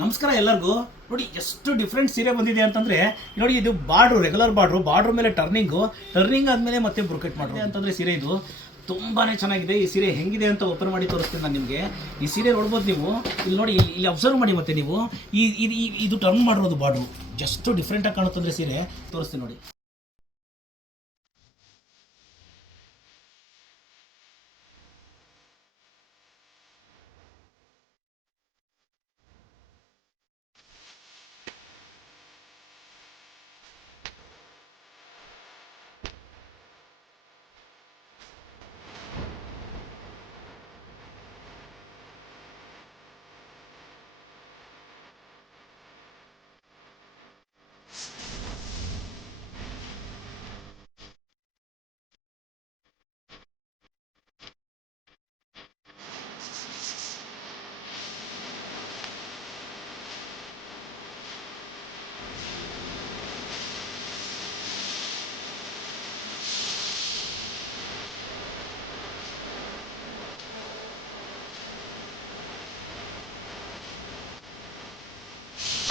ನಮಸ್ಕಾರ ಎಲ್ಲರಿಗೂ. ನೋಡಿ ಎಷ್ಟು ಡಿಫ್ರೆಂಟ್ ಸೀರೆ ಬಂದಿದೆ ಅಂತಂದರೆ, ನೋಡಿ ಇದು ಬಾರ್ಡ್ರು, ರೆಗ್ಯುಲರ್ ಬಾರ್ಡ್ರ್ ಮೇಲೆ ಟರ್ನಿಂಗ್ ಆದಮೇಲೆ ಮತ್ತೆ ಬ್ರೊಕೆಟ್ ಮಾಡಿದೆ ಅಂತಂದರೆ ಸೀರೆ ಇದು ತುಂಬಾ ಚೆನ್ನಾಗಿದೆ. ಈ ಸೀರೆ ಹೆಂಗಿದೆ ಅಂತ ಓಪನ್ ಮಾಡಿ ತೋರಿಸ್ತೀನಿ ನಾನು ನಿಮಗೆ. ಈ ಸೀರೆ ನೋಡ್ಬೋದು ನೀವು, ಇಲ್ಲಿ ನೋಡಿ, ಇಲ್ಲಿ ಅಬ್ಸರ್ವ್ ಮಾಡಿ. ಮತ್ತೆ ನೀವು ಇದು ಟರ್ನ್ ಮಾಡಿರೋದು ಬಾರ್ಡ್ರು ಎಷ್ಟು ಡಿಫ್ರೆಂಟಾಗಿ ಕಾಣುತ್ತಂದರೆ ಸೀರೆ ತೋರಿಸ್ತೀನಿ ನೋಡಿ.